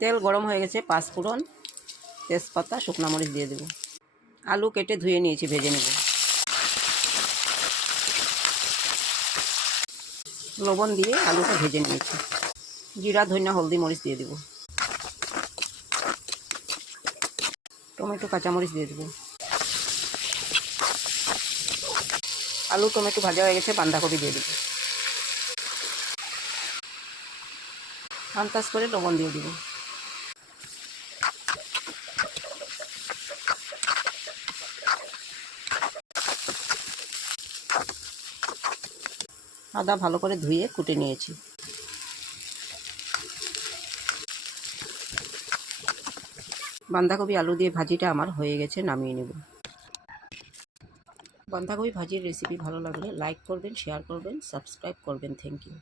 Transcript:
তেল গরম হয়ে গেছে, পাঁচফোড়ন, তেজপাতা, শুকনো মরিচ দিয়ে দেব। আলু কেটে ধুয়ে নিয়েছি, ভেজে নেব। লবণ দিয়ে আলুটা ভেজে নিয়েছি। জিরা, ধনিয়া, হলদি, মরিচ দিয়ে দেব। টমেটো, কাঁচামরিচ দিয়ে দেব। আলু টমেটো ভাজা হয়ে গেছে, বাঁধাকপি দিয়ে দেব। আন্দাজ করে লবণ দিয়ে দেব। আদা ভালো করে ধুয়ে কুটে নিয়েছি। বাঁধাকপি আলু দিয়ে ভাজিটা আমার হয়ে গেছে, নামিয়ে নেব। বাঁধাকপি ভাজির রেসিপি ভালো লাগলে লাইক করবেন, শেয়ার করবেন, সাবস্ক্রাইব করবেন। Thank you.